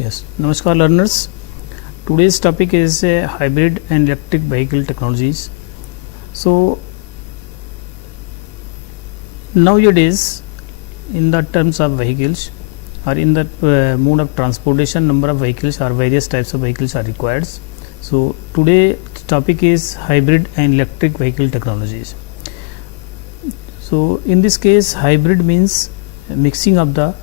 Yes, Namaskar learners. Today's topic is hybrid and electric vehicle technologies. So, nowadays, in the terms of vehicles or in the mode of transportation, number of vehicles or various types of vehicles are required. So, today topic is hybrid and electric vehicle technologies. So, in this case, hybrid means mixing of the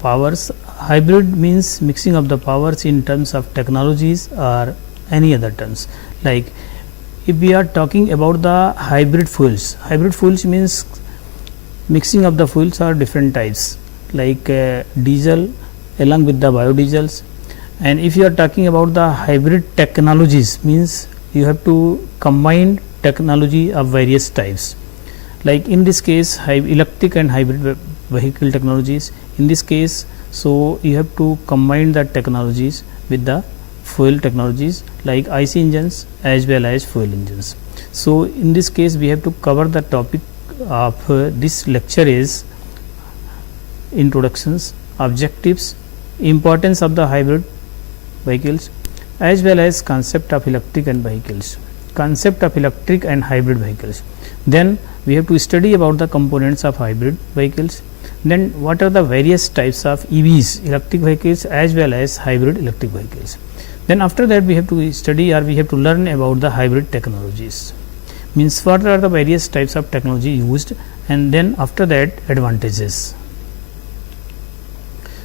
powers. Hybrid means mixing of the powers in terms of technologies or any other terms. Like if we are talking about the hybrid fuels means mixing of the fuels are different types like diesel along with the biodiesels. And if you are talking about the hybrid technologies means you have to combine technology of various types. Like in this case electric and hybrid vehicle technologies, in this case, so you have to combine the technologies with the fuel technologies like IC engines as well as fuel engines. So in this case we have to cover the topic of this lecture is introductions, objectives, importance of the hybrid vehicles as well as concept of electric and hybrid vehicles. Then we have to study about the components of hybrid vehicles. Then what are the various types of EVs, electric vehicles as well as hybrid electric vehicles. Then after that we have to study or we have to learn about the hybrid technologies, means what are the various types of technology used, and then after that advantages.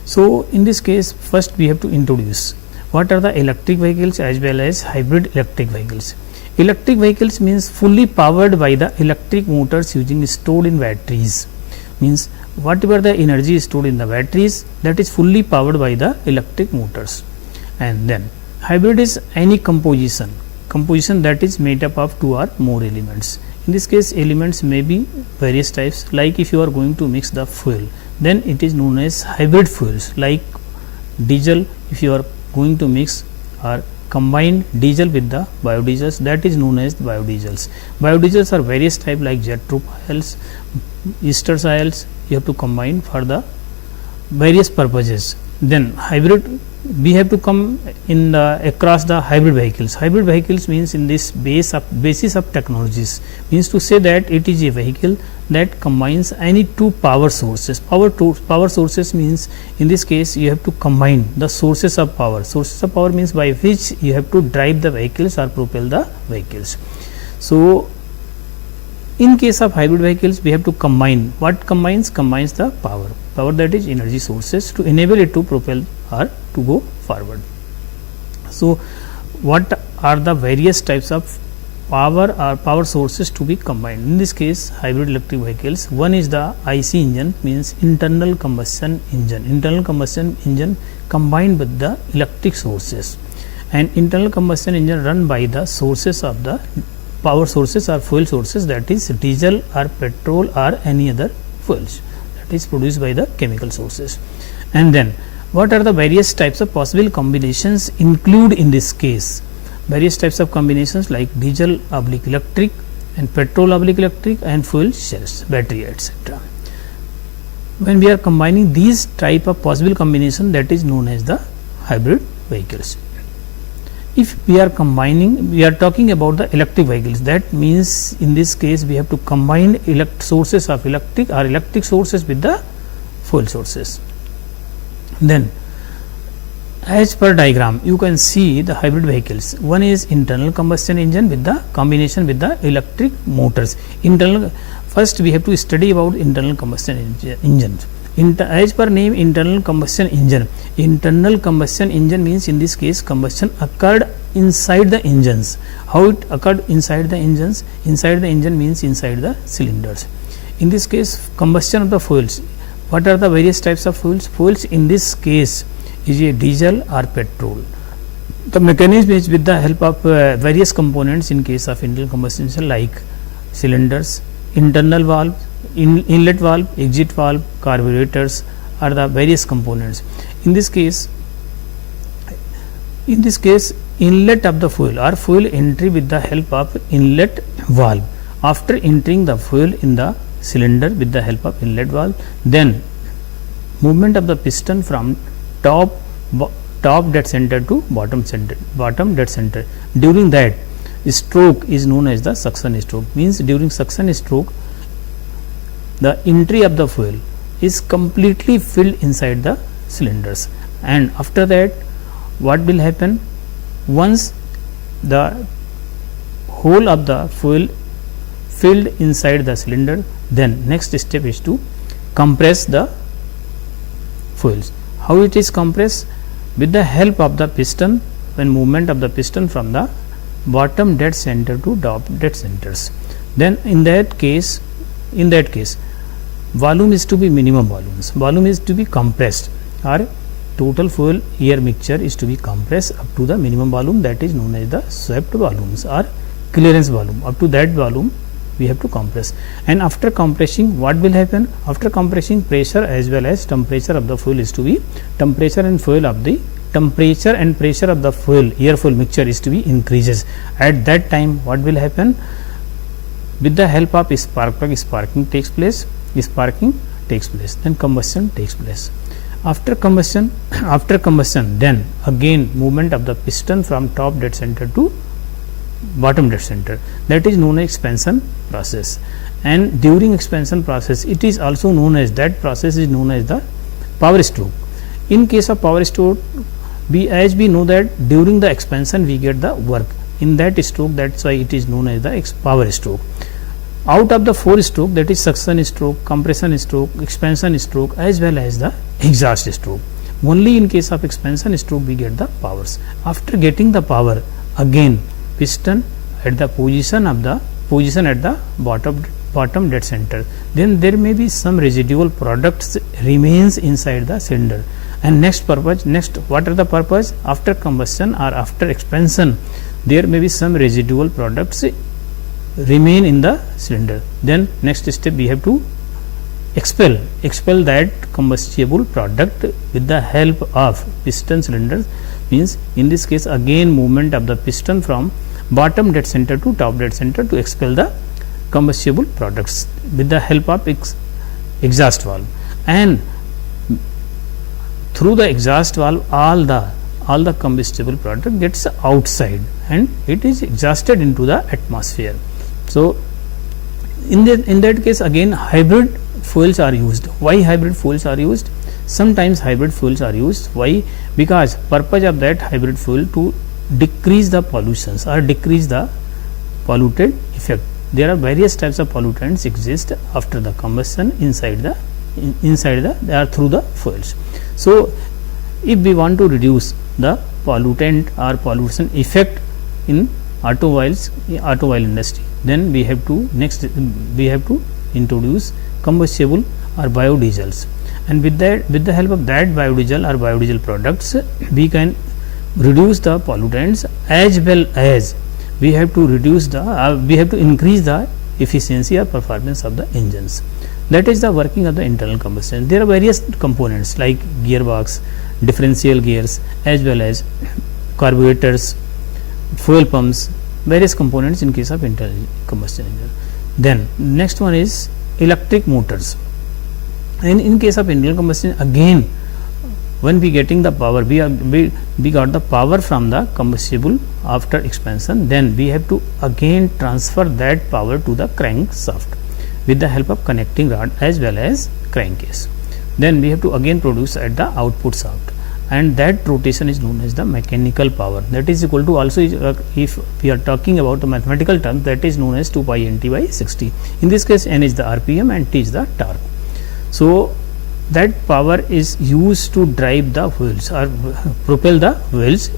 So in this case first we have to introduce what are the electric vehicles as well as hybrid electric vehicles. Electric vehicles means fully powered by the electric motors using stored in batteries, means whatever the energy is stored in the batteries, that is fully powered by the electric motors. And then hybrid is any composition that is made up of two or more elements. In this case elements may be various types, like if you are going to mix the fuel, then it is known as hybrid fuels. Like diesel, if you are going to mix or combine diesel with the biodiesels, that is known as biodiesels. Biodiesels are various types like jet troop oils, ester oils, you have to combine for the various purposes. Then hybrid, we have to come in the across the hybrid vehicles. Hybrid vehicles means in this basis of technologies, means to say that it is a vehicle that combines any two power sources. Power sources means in this case you have to combine the sources of power. Sources of power means by which you have to drive the vehicles or propel the vehicles. So in case of hybrid vehicles we have to combine, what combines the power that is energy sources to enable it to propel or to go forward. So what are the various types of power sources to be combined? In this case hybrid electric vehicles, one is the IC engine, means internal combustion engine combined with the electric sources, and internal combustion engine run by the sources of the power sources or fuel sources, that is diesel or petrol or any other fuels that is produced by the chemical sources. And then what are the various types of possible combinations include in this case? Various types of combinations like diesel / electric and petrol / electric and fuel cells, battery, etc. When we are combining these type of possible combination, that is known as the hybrid vehicles. If we are talking about the electric vehicles, that means in this case we have to combine sources of electric or electric sources with the fuel sources. Then as per diagram you can see the hybrid vehicles. One is internal combustion engine with the combination with the electric motors. First we have to study about internal combustion engines. As per name, internal combustion engine. Internal combustion engine means in this case combustion occurred inside the engines. How it occurred inside the engines? Inside the engine means inside the cylinders. In this case combustion of the fuels. What are the various types of fuels? Fuels in this case is a diesel or petrol. The mechanism is with the help of various components in case of internal combustion engine like cylinders, internal valve, inlet valve, exit valve, carburetors are the various components. In this case inlet of the fuel or fuel entry with the help of inlet valve. After entering the fuel in the cylinder with the help of inlet valve, then movement of the piston from top top dead center to bottom dead center. During that stroke is known as the suction stroke. Means during suction stroke, the entry of the fuel is completely filled inside the cylinders, and after that what will happen, once the whole of the fuel filled inside the cylinder, then next step is to compress the fuels. How it is compressed? With the help of the piston, when movement of the piston from the bottom dead center to top dead centers. Then in that case volume is to be minimum volume is to be compressed, or total fuel air mixture is to be compressed up to the minimum volume, that is known as the swept volumes or clearance volume. Up to that volume we have to compress, and after compressing what will happen? After compressing, pressure as well as temperature of the fuel is to be temperature and pressure of the fuel air fuel mixture is to be increases. At that time what will happen? With the help of spark plug, sparking takes place, then combustion takes place. After combustion then again movement of the piston from top dead center to bottom dead center, that is known as expansion process. And during expansion process, it is also known as, that process is known as the power stroke. In case of power stroke, as we know that during the expansion we get the work in that stroke, that's why it is known as the power stroke. Out of the 4 stroke, that is suction stroke, compression stroke, expansion stroke as well as the exhaust stroke, only in case of expansion stroke we get the powers. After getting the power, again piston at the position at the bottom dead center, then there may be some residual products remains inside the cylinder, and what are the purpose? After combustion or after expansion, there may be some residual products remain in the cylinder. Then next step we have to expel that combustible product with the help of piston cylinders. Means in this case again movement of the piston from bottom dead center to top dead center to expel the combustible products with the help of exhaust valve, and through the exhaust valve all the combustible product gets outside and it is exhausted into the atmosphere. So in that case again hybrid fuels are used. Why hybrid fuels are used? Sometimes hybrid fuels are used. Why? Because purpose of that hybrid fuel to decrease the pollutions or decrease the polluted effect. There are various types of pollutants exist after the combustion inside the they are through the fuels. So if we want to reduce the pollutant or pollution effect in automobile industry, then we have to introduce combustible or biodiesels, and with the help of that biodiesel or biodiesel products we can reduce the pollutants, as well as we have to increase the efficiency or performance of the engines. That is the working of the internal combustion. There are various components like gearbox, differential gears as well as carburetors, fuel pumps, various components in case of internal combustion engine. Then next one is electric motors, and in case of internal combustion again when we getting the power, we got the power from the combustible after expansion, then we have to again transfer that power to the crankshaft with the help of connecting rod as well as crankcase. Then we have to again produce at the output shaft, and that rotation is known as the mechanical power. That is equal to, also if we are talking about the mathematical term, that is known as 2 pi nt by 60. In this case n is the rpm and t is the torque. So that power is used to drive the wheels or propel the wheels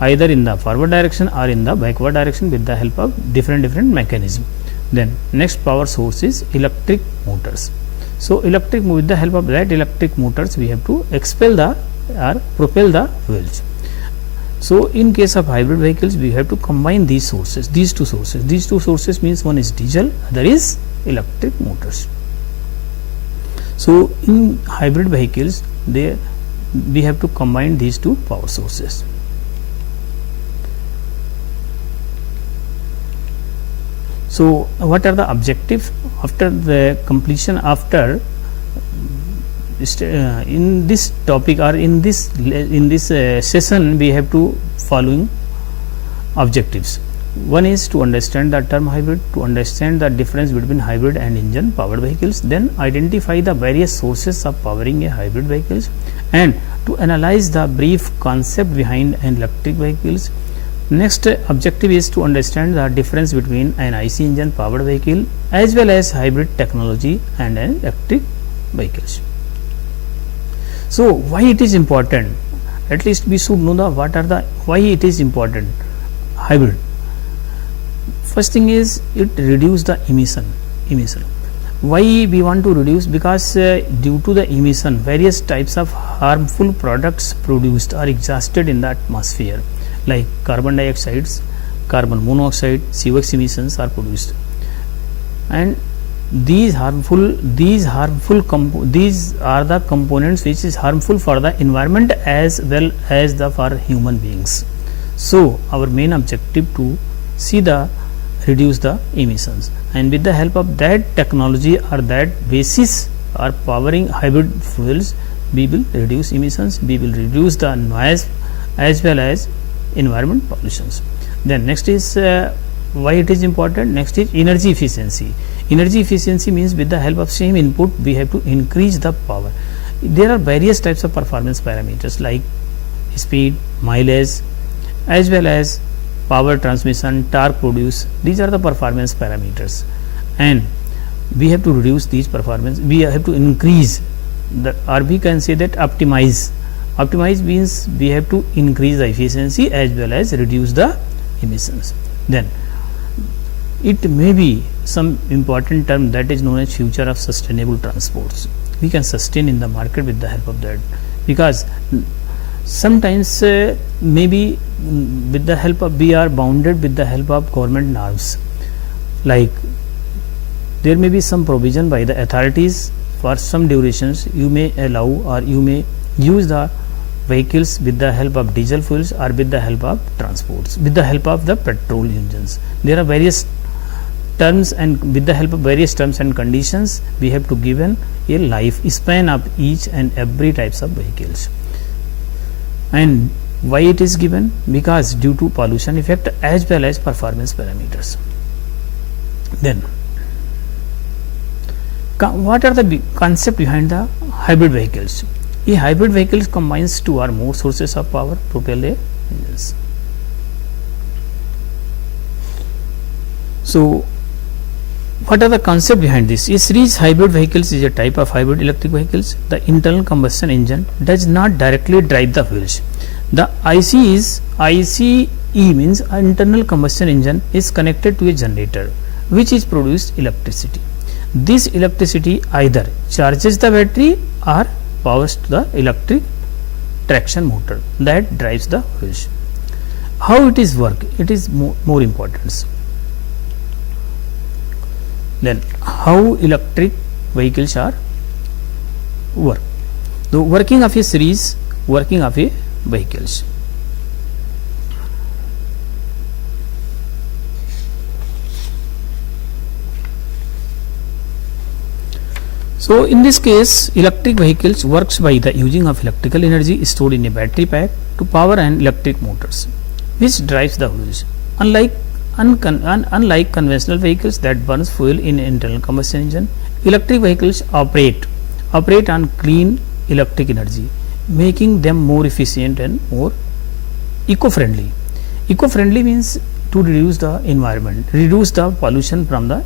either in the forward direction or in the backward direction with the help of different mechanism. Then next power source is electric motors. So with the help of that electric motors we have to expel the or propel the wheels. So in case of hybrid vehicles we have to combine these two sources means one is diesel, other is electric motors. So in hybrid vehicles we have to combine these two power sources. So what are the objectives after the completion, after in this topic or in this session we have to following objectives. One is to understand the term hybrid, to understand the difference between hybrid and engine powered vehicles, then identify the various sources of powering a hybrid vehicles, and to analyze the brief concept behind an electric vehicles. Next objective is to understand the difference between an IC engine powered vehicle as well as hybrid technology and an electric vehicles. So why it is important? At least we should know the why it is important hybrid. First thing is it reduce the emission. Why we want to reduce? Because due to the emission, various types of harmful products produced are exhausted in the atmosphere, like carbon dioxide, carbon monoxide, CO2 emissions are produced, and these are the components which is harmful for the environment as well as for human beings. So our main objective to reduce the emissions, and with the help of that technology or that basis or powering hybrid fuels, we will reduce emissions, we will reduce the noise as well as environment pollutions. Then next is why it is important. Next is energy efficiency. Energy efficiency means with the help of same input we have to increase the power. There are various types of performance parameters like speed, mileage, as well as power transmission, torque produced. These are the performance parameters, and we have to reduce these performance. We have to increase or we can say that optimize. Optimize means we have to increase the efficiency as well as reduce the emissions. Then it may be some important term that is known as future of sustainable transports. We can sustain in the market with the help of that, because sometimes maybe with the help of we are bounded with the help of government norms, like there may be some provision by the authorities for some durations you may allow or you may use the vehicles with the help of diesel fuels or with the help of transports, with the help of the petrol engines. There are various terms, and with the help of various terms and conditions we have to given a life span of each and every types of vehicles. And why it is given? Because due to pollution effect as well as performance parameters. Then what are the concept behind the hybrid vehicles? A hybrid vehicle combines two or more sources of power to propel a engines. So what are the concept behind this? A series hybrid vehicles is a type of hybrid electric vehicles. The internal combustion engine does not directly drive the wheels. The ICE means internal combustion engine is connected to a generator which is produced electricity. This electricity either charges the battery or powers to the electric traction motor that drives the wheels. How it is work? It is more important. Then how electric vehicles are work? The working of a series, working of a vehicles. So in this case, electric vehicles works by the using of electrical energy stored in a battery pack to power an electric motors, which drives the wheels. Unlike conventional vehicles that burns fuel in internal combustion engine, electric vehicles operate on clean electric energy, making them more efficient and more eco-friendly. Eco-friendly means to reduce the environment, reduce the pollution from the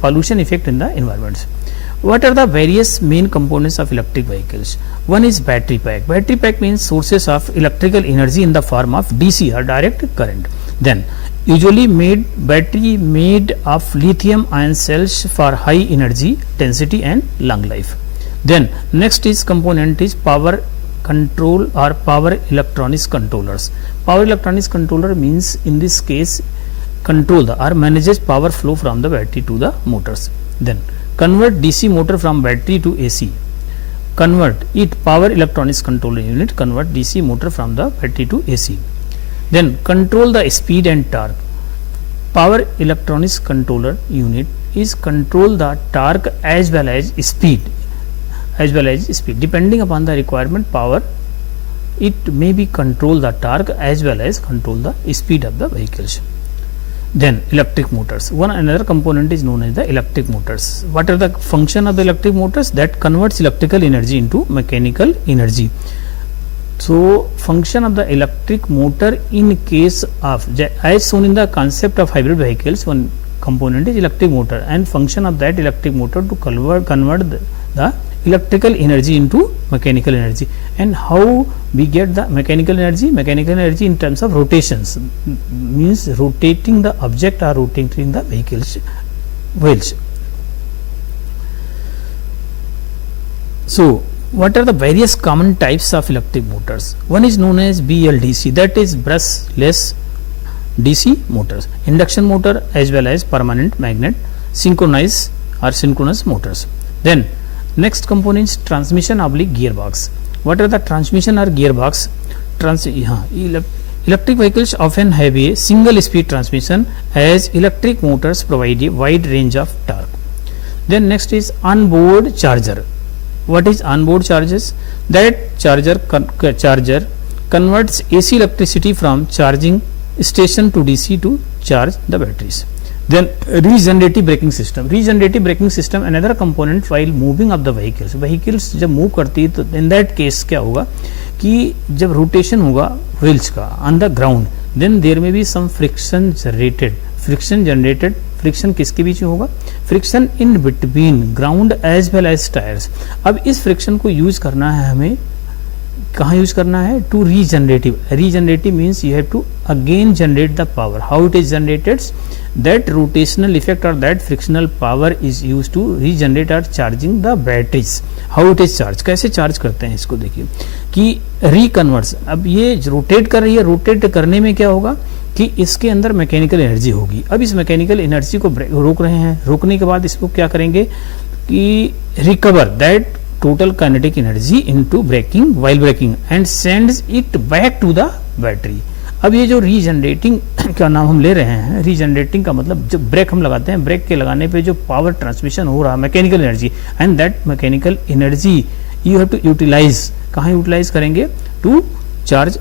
pollution effect in the environment. What are the various main components of electric vehicles? One is battery pack. Battery pack means sources of electrical energy in the form of DC or direct current. Then usually battery made of lithium ion cells for high energy density and long life. Then next is component is power control or power electronics controllers. Power electronics controller means in this case control or manages power flow from the battery to the motors. Then convert DC motor from battery to AC. Convert it power electronics controller unit convert DC motor from the battery to AC. Then control the speed and torque. Power electronics controller unit is control the torque as well as speed. as well as speed. Depending upon the requirement power, it may be control the torque as well as control the speed of the vehicles. Then electric motors. One another component is known as the electric motors. What are the function of the electric motors? That converts electrical energy into mechanical energy. So function of the electric motor in case of, as shown in the concept of hybrid vehicles, one component is electric motor, and function of that electric motor to convert the electrical energy into mechanical energy. And how we get the mechanical energy? Mechanical energy in terms of rotations, means rotating the object or rotating the vehicles wheels. So what are the various common types of electric motors? One is known as BLDC, that is brushless DC motors, induction motor as well as permanent magnet synchronous motors. Then next component is transmission oblique gearbox. What are the transmission or gearbox? Electric vehicles often have a single speed transmission, as electric motors provide a wide range of torque. Then next is onboard charger. What is onboard charges? That charger converts AC electricity from charging station to DC to charge the batteries. Then regenerative braking system. Regenerative braking system another component while moving of the vehicles. Vehicles जब move करती है तो in that case क्या होगा कि जब rotation होगा wheels का on the ground, then there may be some friction generated. Friction किसके बीच में होगा? Friction in between ground as well as tyres. अब इस फ्रिक्शन को यूज करना है हमें, कहाँ यूज करना है? To regenerative means you have to again generate the power. How it is generated? That rotational effect और that frictional power is use to regenerate और charging the batteries. How it is charge? कैसे charge करते हैं इसको देखिए कि रिकन्वर्ट्स. अब ये रोटेट कर रही है, रोटेट करने में क्या होगा कि इसके अंदर मैकेनिकल एनर्जी होगी. अब इस मैकेनिकल एनर्जी को रोक रहे हैं, रोकने के बाद इसको क्या करेंगे कि recover that total kinetic energy into braking while braking and sends it back to the battery. अब ये जो रीजनरेटिंग का नाम हम ले रहे हैं, रीजनरेटिंग का मतलब जब ब्रेक हम लगाते हैं, ब्रेक के लगाने पे जो पावर ट्रांसमिशन हो रहा है mechanical energy, and that mechanical energy you have to utilise. कहाँ यूटिलाइज करेंगे? To charge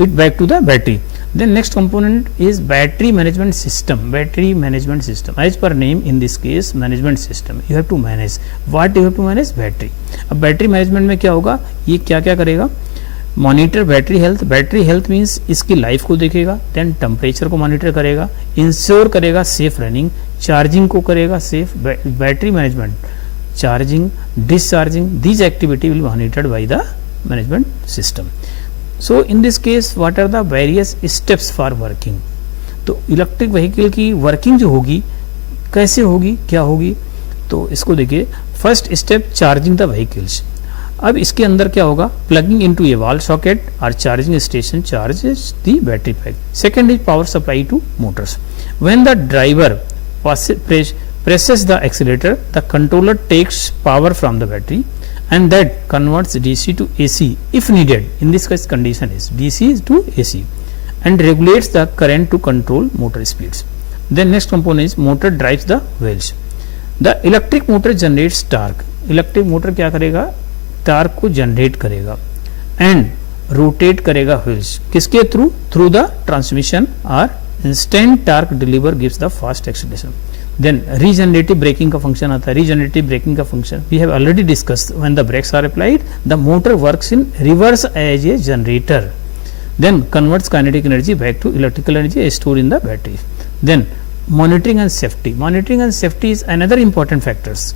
it back to the battery. Then next component is battery management system. Battery management system, as per name in this case management system, you have to manage. What you have to manage? Battery. अब battery management में क्या होगा? ये क्या क्या करेगा? Monitor battery health. Battery health means इसकी life को देखेगा, देन टेम्परेचर को मॉनिटर करेगा, इंश्योर करेगा सेफ रनिंग, चार्जिंग को करेगा safe. Battery management, charging, discharging, these activity will monitored by the management system. So in this case what are the various steps for working? तो electric vehicle की working जो होगी कैसे होगी, क्या होगी? तो इसको देखिए. First step charging the vehicles. अब इसके अंदर क्या होगा? Plugging into a wall socket और charging station charges the battery pack. Second is power supply to motors. When the driver presses the accelerator, the controller takes power from the battery and that converts DC to AC if needed. In this case condition is DC to AC and regulates the current to control motor speeds. Then next component is motor drives the wheels. The electric motor generates torque. Electric motor क्या करेगा? torque को generate करेगा and rotate करेगा wheels. किसके through? Through the transmission or instant torque deliver gives the fast acceleration. Then regenerative braking का function आता है. regenerative braking का function we have already discussed. When the brakes are applied, the motor works in reverse as a generator. Then converts kinetic energy back to electrical energy stored in the battery. Then monitoring and safety. Monitoring and safety is another important factors.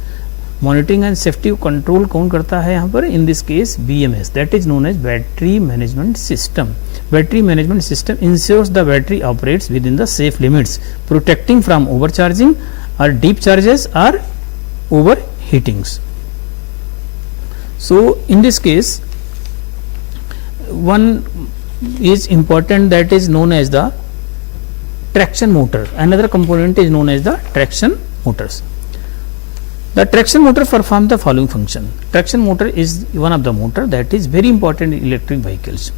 Monitoring and safety control कौन करता है यहाँ पर? In this case BMS, that is known as battery management system. Battery management system ensures the battery operates within the safe limits, protecting from overcharging or deep charges or overheatings. So in this case one is important, that is known as the traction motor. Another component is known as the traction motors. The traction motor performs the following function. Traction motor is one of the motor that is very important in electric vehicles.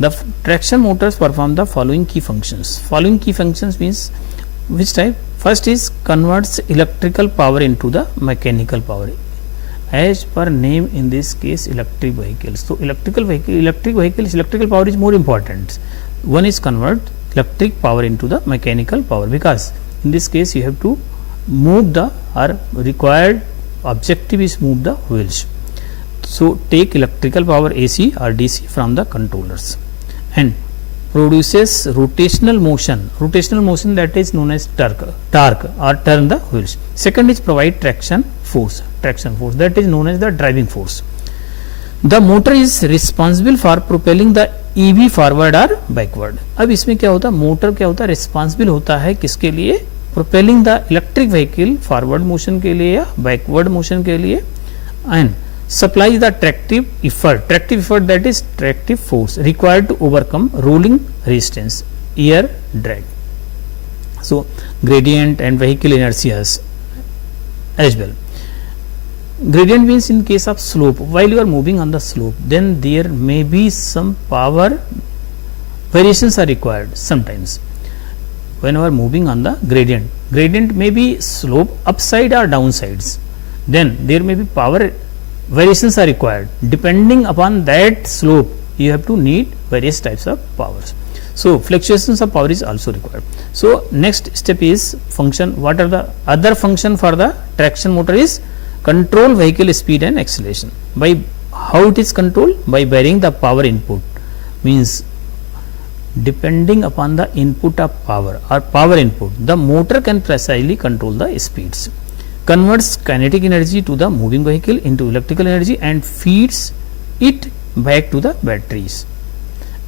The traction motors perform the following key functions. Following key functions means which type? First is converts electrical power into the mechanical power. as per name in this case electric vehicles. So electric vehicles electrical power is more important. One is convert electric power into the mechanical power, because in this case you have to move the or required objective is move the wheels. So take electrical power AC or DC from the controllers and produces rotational motion that is known as torque or turn the wheels. Second is provide traction force that is known as the driving force. The motor is responsible for propelling the EV forward or backward. अब इसमें क्या होता है, motor क्या होता है, responsible होता है किसके लिए, propelling the electric vehicle forward motion के लिए या बैकवर्ड मोशन के लिए, and supplies the tractive effort that is tractive force required to overcome rolling resistance, air drag. So gradient and vehicle inertias as well. Gradient means in case of slope, while you are moving on the slope, then there may be some power variations are required sometimes. When you are moving on the gradient may be slope upside or downsides, then there may be power variations are required. Depending upon that slope, you have to need various types of powers. So fluctuations of power is also required. So next step is function. What are the other function for the traction motor is control vehicle speed and acceleration. By how it is controlled? By varying the power input, means depending upon the input of power or power input, the motor can precisely control the speeds. Converts kinetic energy to the moving vehicle into electrical energy and feeds it back to the batteries.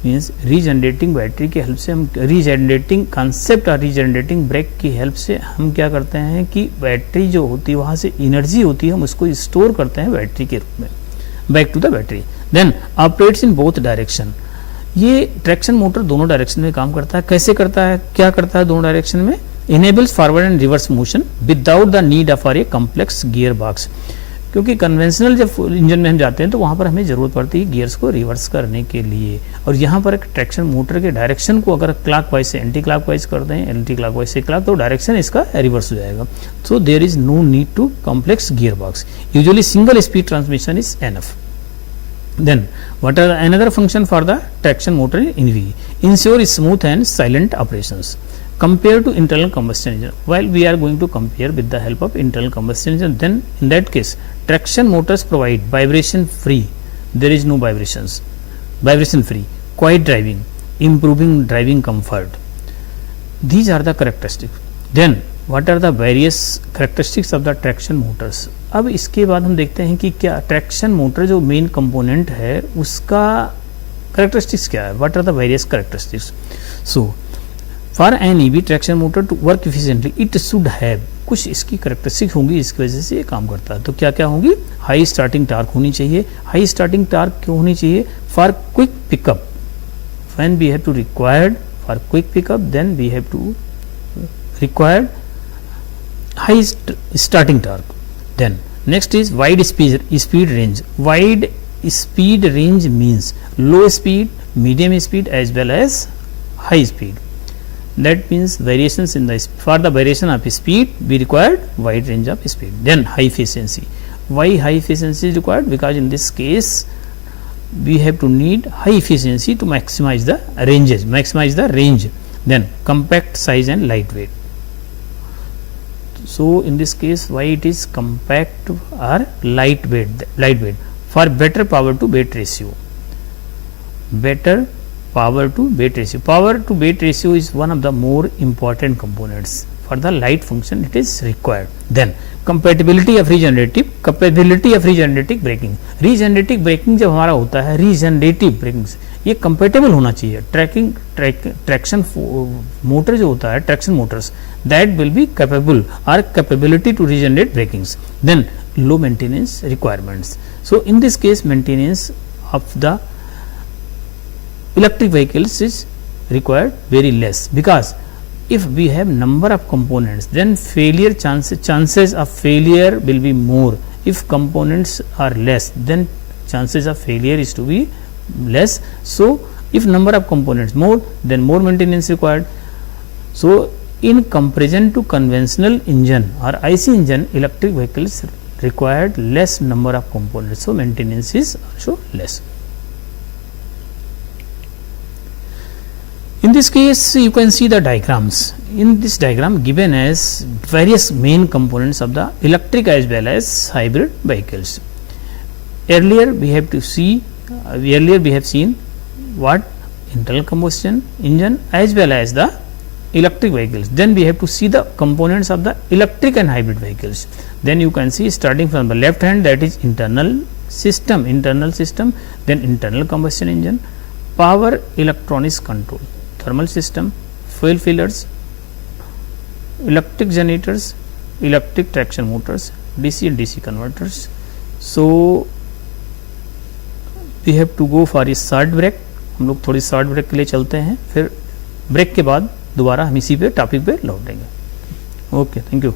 Means regenerating battery की help से हम regenerating concept और regenerating break की help से हम क्या करते हैं कि बैटरी जो होती है वहाँ से एनर्जी होती है हम उसको स्टोर करते हैं बैटरी के रूप में back to the battery. Then operates in both direction. ये ट्रैक्शन मोटर दोनों डायरेक्शन में काम करता है. कैसे करता है, क्या करता है दोनों डायरेक्शन में? enables forward and reverse motion without the need of a complex gear box. क्योंकि कन्वेंशनल जब इंजन में हम जाते हैं तो वहां पर हमें जरूरत पड़ती है गियर्स को रिवर्स करने के लिए, और यहाँ पर एक ट्रैक्शन मोटर के डायरेक्शन को अगर क्लॉकवाइज से एंटी क्लॉकवाइज करते हैं, एंटी क्लॉकवाइज से क्लॉक, तो डायरेक्शन इसका रिवर्स हो जाएगा. So there is no need to complex gear box. Usually single speed transmission is enough. Then what are another function for the traction motor in EV? Ensure smooth and silent operations. Compared to internal combustion engine, while we are going to compare with the help of internal combustion engine, then in that case traction motors provide vibration free, there is no vibration free, quiet driving, improving driving comfort. These are the characteristics. Then what are the various characteristics of the traction motors? अब इसके बाद हम देखते हैं कि क्या traction motor जो main component है उसका characteristics क्या है, what are the various characteristics. So for an EV traction motor to work efficiently, it should have, कुछ इसकी करेक्टरिस्टिक होंगी इसकी वजह से ये काम करता है. तो क्या क्या होंगी? हाई स्टार्टिंग टार्क होनी चाहिए. हाई स्टार्टिंग टार्क क्यों होनी चाहिए? For quick pickup. When we have to required for quick pickup, then we have to required high starting torque. Then next is wide speed range. Wide speed range means low speed, medium speed as well as high speed. That means variations in the, for the variation of speed we required wide range of speed. Then high efficiency. Why high efficiency is required? Because in this case we have to need high efficiency to maximize the ranges, maximize the range. Then compact size and lightweight. So in this case why it is compact or lightweight? For better power to weight ratio. Better power to weight ratio. Power to weight ratio is one of the more important components. For the light function it is required. Then compatibility of regenerative braking. Regenerative braking जब हमारा होता है regenerative braking ये compatible होना चाहिए. Traction motor जो होता है traction Motors that will be capable or capability to regenerate brakings. Then low maintenance requirements. So in this case maintenance of the electric vehicles is required very less, because if we have number of components then failure chances of failure will be more. If components are less then chances of failure is to be less. So if number of components more, then more maintenance required. So in comparison to conventional engine or IC engine, electric vehicles required less number of components, so maintenance is also less. In this case, you can see the diagrams. In this diagram, given as various main components of the electric as well as hybrid vehicles. Earlier we have seen what internal combustion engine as well as the electric vehicles. Then we have to see the components of the electric and hybrid vehicles. Then you can see, starting from the left hand, that is internal system, then internal combustion engine, power electronics control, thermal system, fuel fillers, electric generators, electric traction motors, DC and DC converters. So we have to go for a short break. हम लोग थोड़ी short break के लिए चलते हैं, फिर break के बाद दोबारा हम इसी पे टॉपिक पे लौटेंगे. Okay, thank you.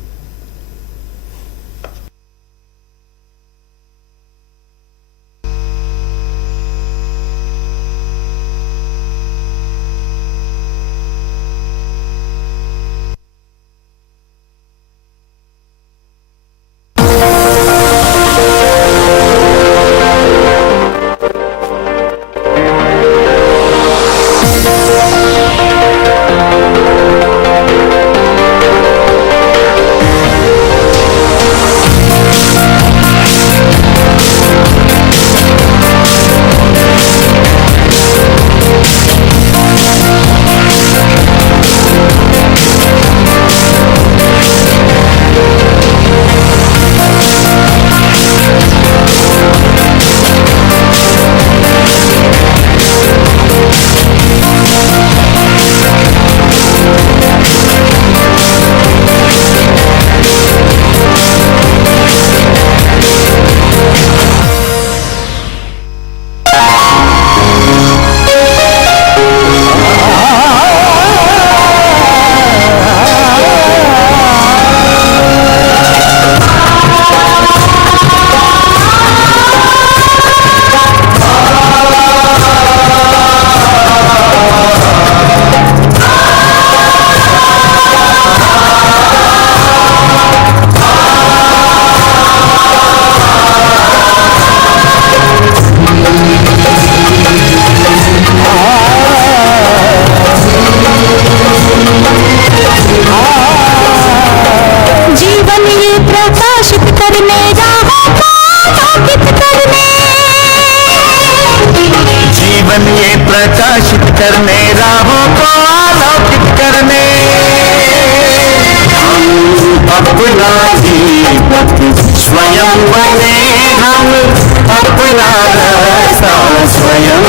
करने राहों को आलोकित करने अपना दीपक स्वयं बने हम अपना रास्ता स्वयं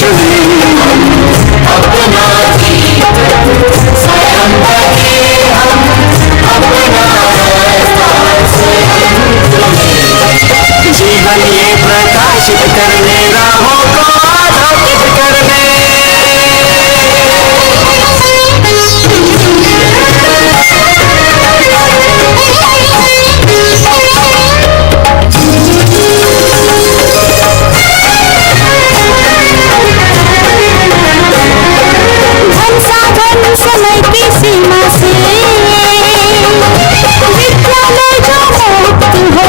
चुने अपना दीपक स्वयं बने हम अपना रास्ता स्वयं चुने जीवन ये प्रकाशित करने राहों को आलोकित करने समय की सीमा से विद्यालय जो मुक्त हो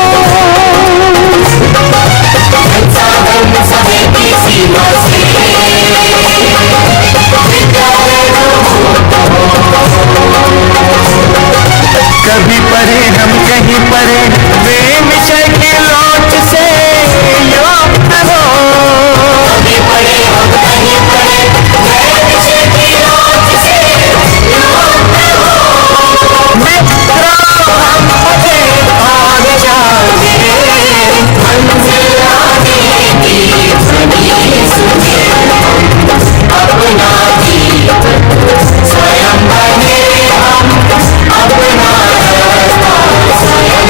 समय की सीमा से विद्यालय जो मुक्त हो कभी पढ़े हम कहीं पढ़े वे विषय के लोच से युक्त हो कभी पढ़े हम कहीं पढ़े वे विषय की लोच से स्वयं बने हम अपना रास्ता स्वयं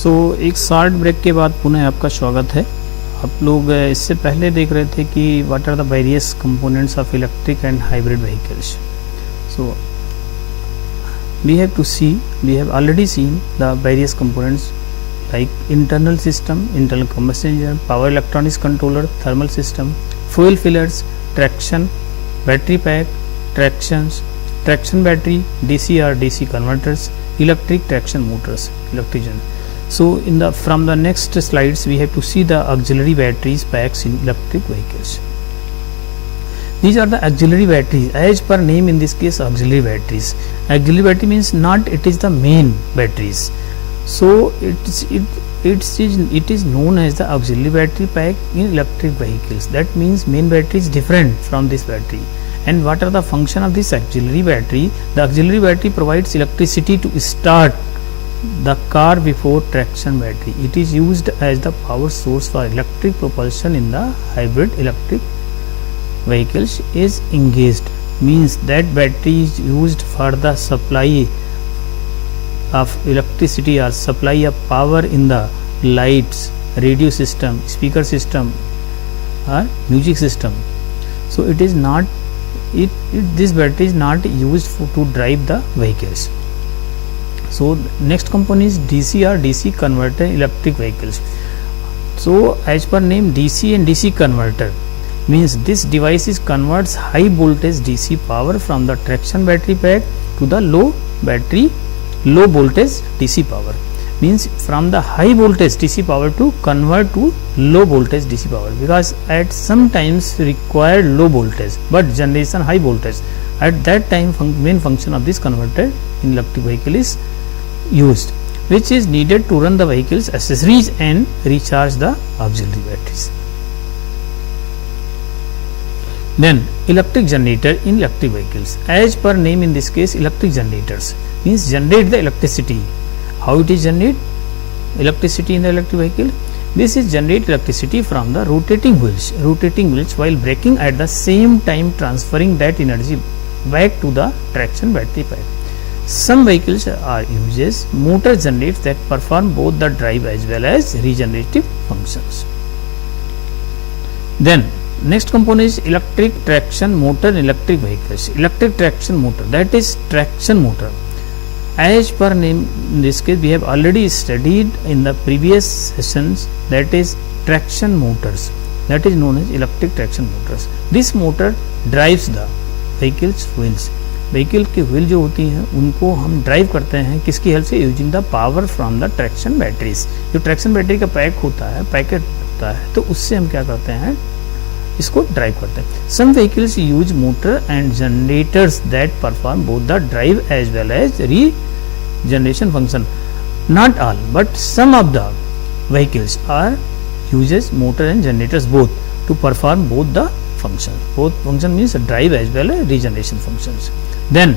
सो एक शॉर्ट ब्रेक के बाद पुनः आपका स्वागत है। आप लोग इससे पहले देख रहे थे कि what are the various components of electric and hybrid vehicles. So we have already seen the various components like internal system, internal combustion engine, power electronics controller, thermal system, fuel fillers, traction, battery pack, traction battery, DC or DC converters, electric traction motors, electric gen. So from the next slides we have to see the auxiliary batteries packs in electric vehicles. These are the auxiliary batteries, as per name in this case auxiliary batteries. Auxiliary battery means not it is the main batteries. So it is known as the auxiliary battery pack in electric vehicles. That means main battery is different from this battery. And what are the function of this auxiliary battery? The auxiliary battery provides electricity to start the car before traction battery. It is used as the power source for electric propulsion in the hybrid electric vehicles is engaged, means that battery is used for the supply of electricity or supply of power in the lights, radio system, speaker system or music system. So it is not this battery is not used to drive the vehicles. So next component is DC or DC converter electric vehicles. So as per name DC and DC converter means this device is converts high voltage DC power from the traction battery pack to the low voltage DC power, means from the high voltage DC power to convert to low voltage DC power, because at sometimes required low voltage but generation high voltage. At that time main function of this converter in electric vehicle is used, which is needed to run the vehicle's accessories and recharge the auxiliary batteries. Then electric generator in electric vehicles, as per name in this case electric generators, means generate the electricity. How it is generate electricity in the electric vehicle? This is generate electricity from the rotating wheels while braking, at the same time transferring that energy back to the traction battery pack. Some vehicles are uses motor generators that perform both the drive as well as regenerative functions. Then next component is electric traction motor in electric vehicles. Electric traction motor, that is traction motor. As per name in this case we have already studied in the previous sessions, that is traction motors, that is known as electric traction motors. This motor drives the vehicle's wheels. Vehicle के wheel जो होती हैं उनको हम drive करते हैं किसकी help से? Using the power from the traction batteries. जो ट्रैक्शन बैटरी का पैकेट होता है तो उससे हम क्या करते हैं, इसको ड्राइव करते हैं। Some vehicles use motor and generators that perform both the drive as well as regeneration function. Not all but some of the vehicles are uses motor and generators both to perform both the functions. Both function means drive as well as regeneration functions. Then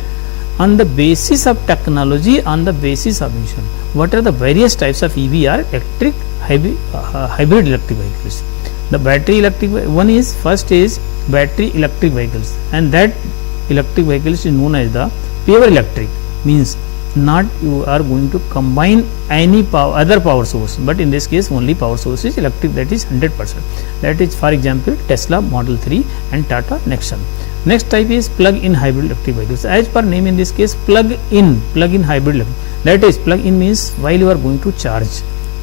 on the basis of technology, on the basis of emission, what are the various types of EV or electric hybrid electric vehicles? The battery electric one is first is battery electric vehicles, and that electric vehicles is known as the pure electric, means not you are going to combine any other power source, but in this case only power source is electric, that is 100%. That is for example Tesla Model 3 and Tata Nexon. Next type is plug-in hybrid electric vehicles. As per name in this case plug-in hybrid electric. That is plug-in means while you are going to charge,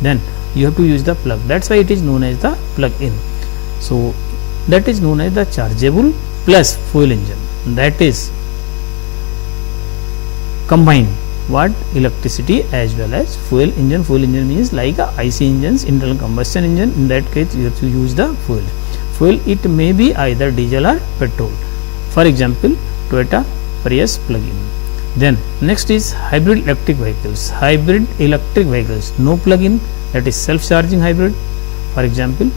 then you have to use the plug. That's why it is known as the plug-in. So that is known as the chargeable plus fuel engine. That is combine what electricity as well as fuel engine. Fuel engine means like a IC engines, internal combustion engine. In that case you have to use the fuel. It may be either diesel or petrol. For example Toyota Prius plug-in. Then next is hybrid electric vehicles. No plug-in, that is self-charging hybrid. For example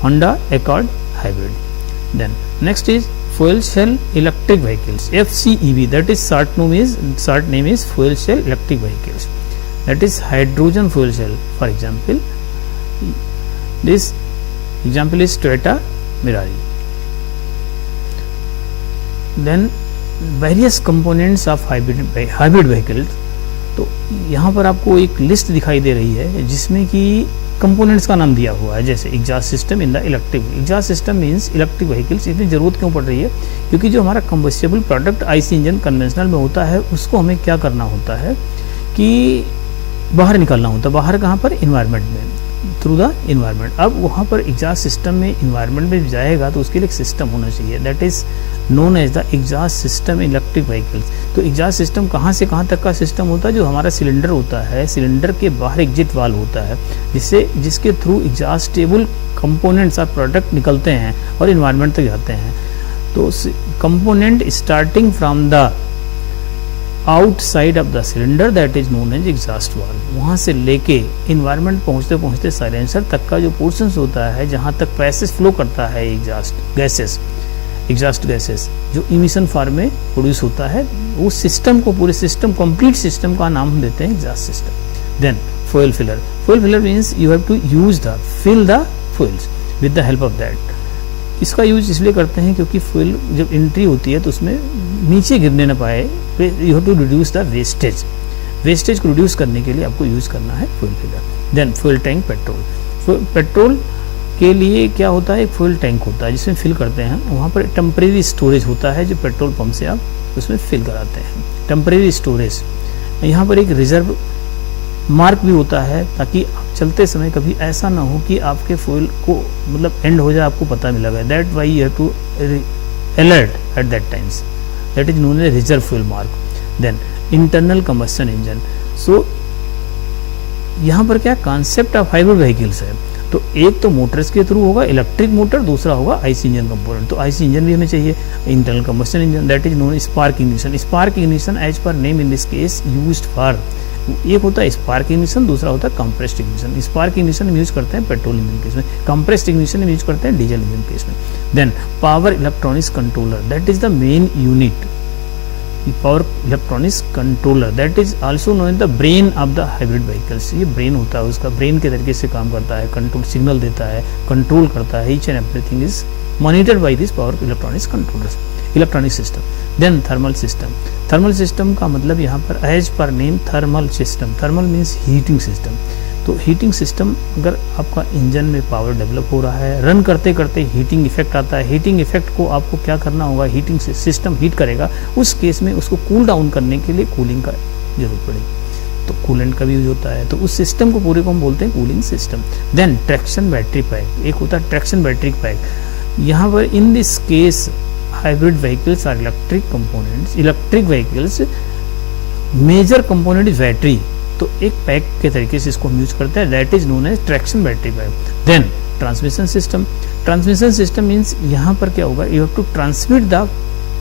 Honda Accord hybrid. Then next is fuel cell electric vehicles, FCEV, that is short name is fuel cell electric vehicles. That is hydrogen fuel cell. For example this example is Toyota Mirari. Then various components of hybrid vehicles. तो यहाँ पर आपको एक list दिखाई दे रही है जिसमें कि कंपोनेंट्स का नाम दिया हुआ है, जैसे exhaust system in the electric. Exhaust system means electric vehicles. इसमें ज़रूरत क्यों पड़ रही है? क्योंकि जो हमारा combustible product IC engine conventional में होता है उसको हमें क्या करना होता है कि बाहर निकालना होता है। बाहर कहाँ पर? इन्वायरमेंट में, थ्रू द इन्वायरमेंट। अब वहाँ पर एग्जॉस्ट सिस्टम में इन्वायरमेंट में जाएगा तो उसके लिए एक सिस्टम होना चाहिए, that is known as the exhaust system electric vehicles. तो एग्जॉस्ट सिस्टम कहाँ से कहाँ तक का सिस्टम होता है? जो हमारा सिलेंडर होता है, सिलेंडर के बाहर एग्जिट वाल्व होता है जिसके थ्रू एग्जॉस्टेबल कंपोनेंट्स और प्रोडक्ट निकलते हैं और इन्वायरमेंट तक जाते हैं। तो component starting from the outside of the cylinder that is known as exhaust valve, वहाँ से लेके इन्वायरमेंट पहुँचते पहुँचते साइलेंसर तक का जो पोर्शंस होता है जहाँ तक पैसेज फ्लो करता है एग्जॉस्ट गैसेस जो इमिशन फॉर्म में प्रोड्यूस होता है, उस सिस्टम को, पूरे सिस्टम, कंप्लीट सिस्टम का नाम हम देते हैं exhaust system. Then fuel filler. Fuel filler means you have to use the fill the fuels with the help of that. इसका यूज इसलिए करते हैं क्योंकि फ्यूल जब एंट्री होती है तो उसमें नीचे गिरने न पाए, you have to reduce the wastage को रिड्यूस करने के लिए आपको यूज करना है fuel filler. Then fuel tank petrol. Petrol के लिए क्या होता है? एक फ्यूल टैंक होता है जिसमें फिल करते हैं, वहाँ पर टेम्परेरी स्टोरेज होता है जो पेट्रोल पंप से आप उसमें फिल कराते हैं, टेम्परेरी स्टोरेज। यहाँ पर एक रिजर्व मार्क भी होता है ताकि आप चलते समय कभी ऐसा ना हो कि आपके फ्यूल को मतलब एंड हो जाए, आपको पता मिला गया। That why you have to alert at that times, that is known as reserve fuel mark. Then internal combustion engine. So यहाँ पर क्या कॉन्सेप्ट ऑफ हाइब्रिड व्हीकल्स है? तो एक तो मोटर्स के थ्रू होगा इलेक्ट्रिक मोटर, दूसरा होगा आईसी इंजन कंपोनेंट। तो आईसी इंजन भी हमें चाहिए, internal combustion engine, that is known spark ignition. Spark ignition as per name in this case used for, एक होता है स्पार्क इग्निशन, दूसरा होता है कंप्रेस्ड इग्निशन। स्पार्क इग्निशन हम यूज करते हैं पेट्रोल इंजन केस में, कंप्रेस्ड इग्निशन हम यूज करते हैं डीजल इंजन केस में। Then power electronics controller, that is the main unit. Power electronics controller that is also known the brain of the hybrid vehicles. ये brain होता है, उसका brain के तरीके से काम करता है, कंट्रोल सिग्नल देता है, कंट्रोल करता है, each and everything is monitored by this power electronics controllers, electronic system. Then thermal system. Thermal system का मतलब यहाँ पर as per name thermal system. Thermal means heating system. तो हीटिंग सिस्टम, अगर आपका इंजन में पावर डेवलप हो रहा है, रन करते करते हीटिंग इफेक्ट आता है, हीटिंग इफेक्ट को आपको क्या करना होगा? हीटिंग सिस्टम हीट करेगा, उस केस में उसको कूल डाउन करने के लिए कूलिंग का जरूरत पड़ेगी, तो कूलेंट का भी यूज होता है। तो उस सिस्टम को पूरे को हम बोलते हैं cooling system. Then traction battery pack, एक होता है ट्रैक्शन बैटरी पैक। यहाँ पर in this case hybrid vehicles are electric components, electric vehicles major component is battery, तो एक पैक के तरीके से इसको हम यूज करते हैं, that is known as traction battery pack. Then transmission system. Transmission system means यहाँ पर क्या होगा? You have to transmit the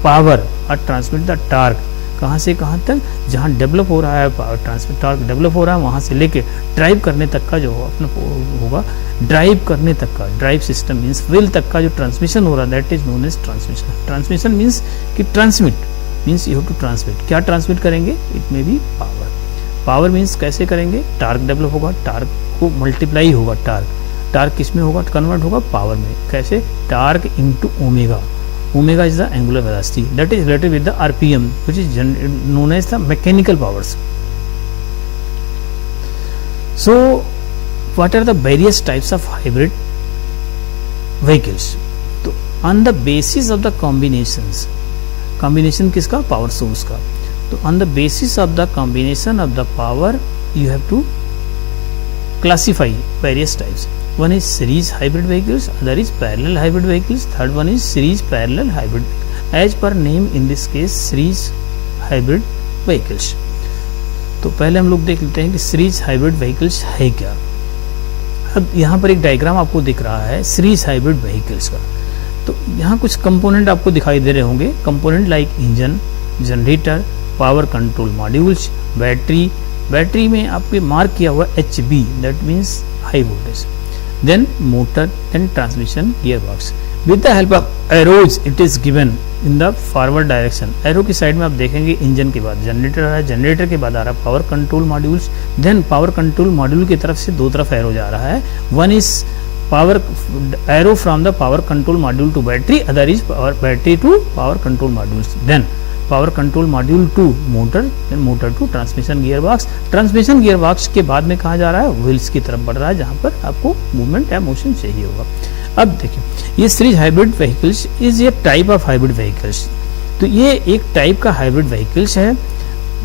power और ट्रांसमिट द टार्क, कहाँ से कहाँ तक? जहाँ डेवलप हो रहा है पावर, ट्रांसमिट टार्क डेवलप हो रहा है, वहाँ से लेके ड्राइव करने तक का जो अपना होगा, ड्राइव करने तक का, ड्राइव सिस्टम मीन्स व्हील तक का जो ट्रांसमिशन हो रहा है, that is known as transmission. Transmission means कि transmit means you have to transmit, क्या ट्रांसमिट करेंगे? It may be power. Power means कैसे करेंगे? टार्क डेवलप होगा, टार्क को मल्टीप्लाई होगा, टार्क किस में होगा? कन्वर्ट होगा पावर में। कैसे? Torque into omega. Omega is the angular velocity that is related with the RPM which is known as the mechanical powers. So what are the various types of hybrid vehicles? तो on the basis of the combinations, combination किसका? Power source का। तो on the basis of the combination of the power you have to classify various types. One is series hybrid vehicles, other is parallel hybrid vehicles, third one is series parallel hybrid, as per name in this case series hybrid vehicles. तो पहले हम लोग देख लेते हैं कि series hybrid vehicles है क्या। अब यहाँ पर एक डायग्राम आपको दिख रहा है सीरीज हाइब्रिड व्हीकल्स का। तो यहाँ कुछ कंपोनेंट आपको दिखाई दे रहे होंगे, component like engine, generator, power control modules, battery में आपके मार्क किया हुआ HB that means high voltage, then motor and transmission gear box. With the help of arrows it is given in the forward direction. Arrow की side में आप देखेंगे engine के बाद जनरेटर आ रहा है, जनरेटर के बाद आ रहा है power control modules, then power control module की तरफ से दो तरफ एरो जा रहा है। One is power arrow from the power control module to battery, other is power battery to power control modules. Then power control module to motor, then motor to transmission gear box, transmission gear box के बाद में कहाँ जा रहा है, wheels की तरफ बढ़ रहा है, जहाँ पर आपको मूवमेंट या मोशन चाहिए होगा। अब देखिए, ये series hybrid vehicles is a type of hybrid vehicles, तो ये एक टाइप का हाइब्रिड व्हीकल्स है।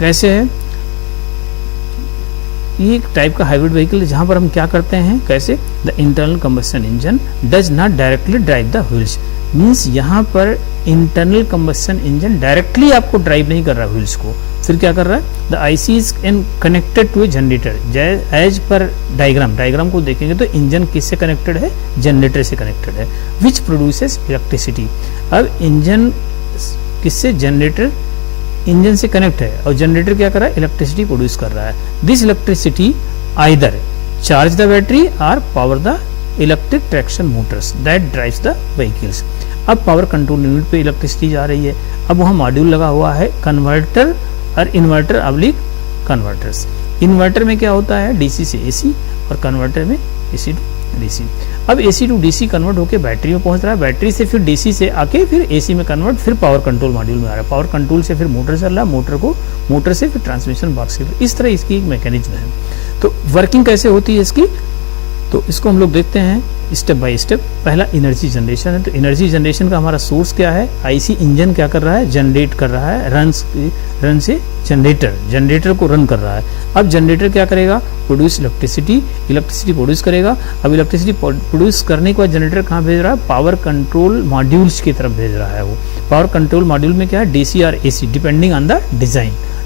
कैसे है ये एक टाइप का हाइब्रिड व्हीकल, जहां पर हम क्या करते हैं, कैसे, the internal combustion engine does not directly drive the wheels, means यहाँ पर इंटरनल कंबस्शन इंजन डायरेक्टली आपको ड्राइव नहीं कर रहा व्हील्स को, फिर क्या कर रहा है, the IC is connected to a generator, as per diagram को देखेंगे तो इंजन किससे कनेक्टेड है, जनरेटर से कनेक्टेड है, विच प्रोड्यूसेस इलेक्ट्रिसिटी। अब इंजन किससे, जनरेटर इंजन से कनेक्ट है और जनरेटर क्या कर रहा है, इलेक्ट्रिसिटी प्रोड्यूस कर रहा है। This electricity either charge the battery और power the electric traction motors that drives the vehicles. अब पावर कंट्रोल यूनिट पे इलेक्ट्रिसिटी जा रही है, अब वहाँ मॉड्यूल लगा हुआ है कन्वर्टर और इन्वर्टर अब्लिक कन्वर्टर्स। इन्वर्टर में क्या होता है, डीसी से एसी और कन्वर्टर में एसी टू डीसी। अब एसी टू डीसी कन्वर्ट होकर बैटरी में पहुंच रहा है, बैटरी से फिर डीसी से आके फिर एसी में कन्वर्ट, फिर पावर कंट्रोल मॉड्यूल में आ रहा है, पावर कंट्रोल से फिर मोटर चल रहा है, मोटर से फिर ट्रांसमिशन बॉक्स के, इस तरह इसकी एक मैकेनिज्म है। तो वर्किंग कैसे होती है इसकी, तो इसको हम लोग देखते हैं स्टेप बाय स्टेप। पहला एनर्जी जनरेशन है, तो एनर्जी जनरेशन का हमारा सोर्स क्या है, आईसी इंजन क्या कर रहा है, जनरेट कर रहा है, रन से जनरेटर को रन कर रहा है। अब जनरेटर क्या करेगा, प्रोड्यूस इलेक्ट्रिसिटी प्रोड्यूस करेगा। अब इलेक्ट्रिसिटी प्रोड्यूस करने के बाद जनरेटर कहाँ भेज रहा है, पावर कंट्रोल मॉड्यूल्स की तरफ भेज रहा है। वो पावर कंट्रोल मॉड्यूल में क्या है, डीसी और AC depending on the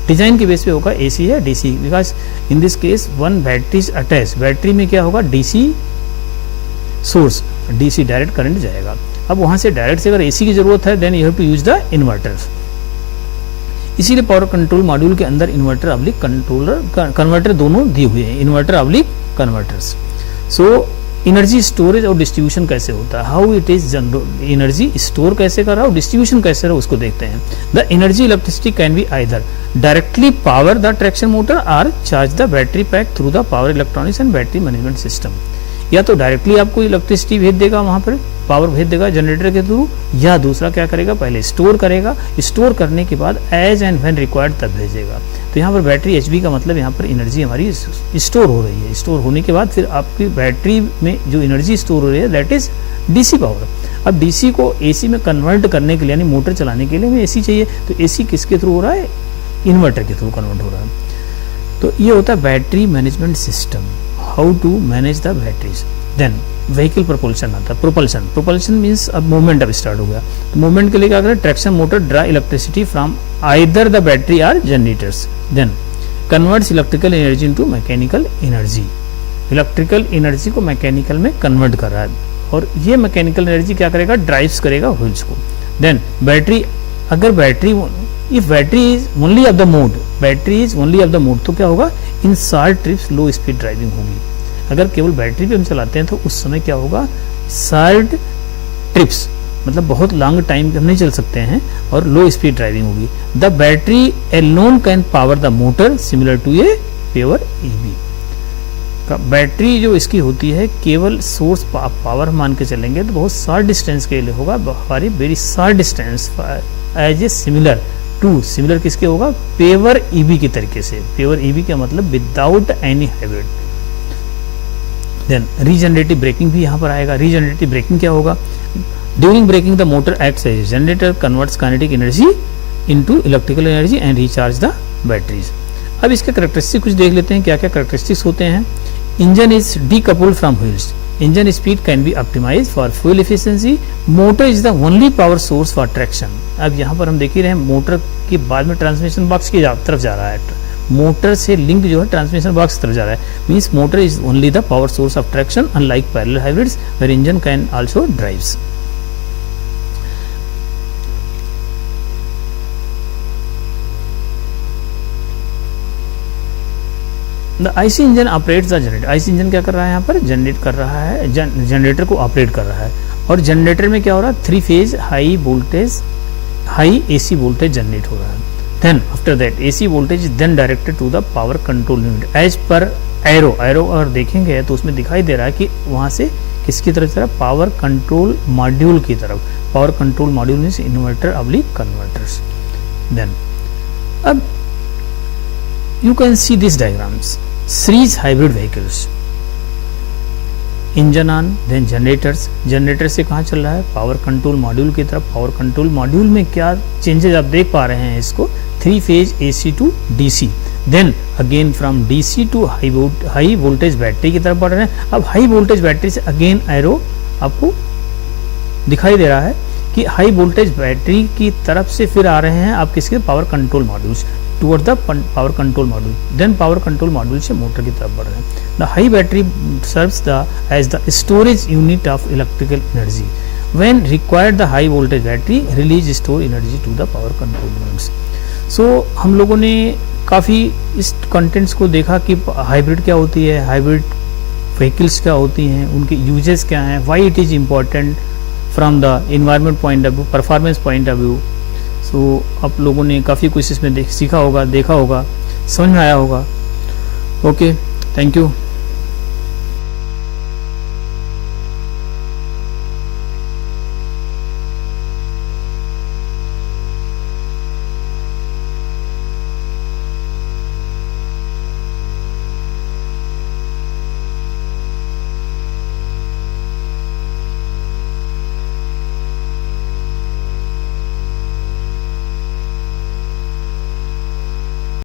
design के बेस पे होगा एसी या DC, because in this case one battery is attach, battery में क्या होगा, DC source, DC direct current जाएगा। अब वहां से डायरेक्ट से अगर एसी की जरूरत है, then you have to use the inverter. इसीलिए पावर कंट्रोल मॉड्यूल के अंदर इन्वर्टर अब्लिक कन्वर्टर दोनों दिए हुए हैं, inverter oblique converters. So energy storage और डिस्ट्रीब्यूशन कैसे होता है, how it is energy store कैसे कर रहा है और डिस्ट्रीब्यूशन कैसे रहा है, उसको देखते हैं। The energy electricity can be either directly power the traction motor और charge the battery pack through the power electronics and battery management system. या तो डायरेक्टली आपको इलेक्ट्रिसिटी भेज देगा, वहां पर पावर भेज देगा जनरेटर के थ्रू, या दूसरा क्या करेगा, पहले स्टोर करेगा, स्टोर करने के बाद एज एंड व्हेन रिक्वायर्ड तब भेजेगा। तो यहाँ पर बैटरी एचबी का मतलब यहाँ पर एनर्जी हमारी स्टोर हो रही है, स्टोर होने के बाद फिर आपकी बैटरी में जो एनर्जी स्टोर हो रही है दैट इज डीसी पावर। अब डीसी को एसी में कन्वर्ट करने के लिए, यानी मोटर चलाने के लिए हमें एसी चाहिए, तो एसी किसके थ्रू हो रहा है, इन्वर्टर के थ्रू कन्वर्ट हो रहा है। तो ये होता है battery management system, how to manage the batteries. Then vehicle propulsion आता है, प्रोपल्शन मीन्स अब मूवमेंट अब स्टार्ट हो गया, तो मूवमेंट के लिए क्या करें, traction motor draw electricity from either the battery or generators, then converts electrical energy into mechanical energy, electrical energy को मैकेनिकल में कन्वर्ट कर रहा है, और ये मैकेनिकल एनर्जी क्या करेगा, ड्राइव्स करेगा व्हील्स को। देन बैटरी, अगर battery if battery is only of the mode, तो क्या होगा, in short trips low speed driving होगी। अगर केवल बैटरी पे हम चलाते हैं तो उस समय क्या होगा, शॉर्ट ट्रिप्स मतलब बहुत लॉन्ग टाइम पे हम नहीं चल सकते हैं और लो स्पीड ड्राइविंग होगी। The battery alone can power the motor similar to a pure EV. Battery जो इसकी होती है केवल सोर्स पावर मान के चलेंगे तो बहुत शॉर्ट डिस्टेंस के लिए होगा, हमारी very short distance as a similar किसके होगा, प्योर ईवी की तरीके से। प्योर ईवी का मतलब without any hybrid. Then regenerative braking भी यहाँ पर आएगा। रीजनरेटिव ब्रेकिंग क्या होगा, during braking the motor acts as generator, converts kinetic energy into electrical energy and recharge the batteries. अब इसके कैरेक्टरिस्टिक कुछ देख लेते हैं, क्या क्या कैरेक्टरिस्टिक्स होते हैं। Engine is decoupled from wheels, engine speed can be optimise for fuel efficiency, motor is the only power source for traction. अब यहाँ पर हम देख ही रहे हैं मोटर के बाद में ट्रांसमिशन बॉक्स की तरफ जा रहा है, मोटर से लिंक जो है ट्रांसमिशन बॉक्स की तरफ जा रहा है, means motor is only the power source of traction unlike parallel hybrids where engine can also drives. The IC engine operates the generator, IC engine क्या कर रहा है, यहाँ पर जनरेट कर रहा है, जनरेटर को ऑपरेट कर रहा है। और जनरेटर में क्या हो रहा है, 3 phase high AC voltage generate हो रहा है। Then after that AC voltage is then directed to the power control unit as per arrow अगर देखेंगे तो उसमें दिखाई दे रहा है कि वहां से किसकी तरफ जा रहा है, पावर कंट्रोल मॉड्यूल की तरफ। Power control module means inverter oblique converters. Then अब you can see these diagrams. Series hybrid vehicles, engine on, then generators, generator से कहाँ चल रहा है, पावर कंट्रोल मॉड्यूल की तरफ। पावर कंट्रोल मॉड्यूल में क्या चेंजेस आप देख पा रहे हैं, इसको 3 phase AC to DC, then again from DC to high voltage battery की तरफ बढ़ रहे हैं। अब हाई वोल्टेज बैटरी से अगेन एरो आपको दिखाई दे रहा है कि हाई वोल्टेज बैटरी की तरफ से फिर आ रहे हैं आप किसके, power control modules toward the power control module, then power control module से मोटर की तरफ बढ़ रहे हैं। The high battery serves the as the storage unit of electrical energy, when required the high voltage battery release store energy to the power control units. So हम लोगों ने काफ़ी इस कंटेंट्स को देखा कि हाइब्रिड क्या होती है, हाइब्रिड व्हीकल्स क्या होती हैं, उनके यूजेस क्या हैं, why it is important from the environment point of view, performance point of view. So आप लोगों ने काफ़ी कुछ इसमें सीखा होगा, देखा होगा, समझ में आया होगा। Okay, thank you.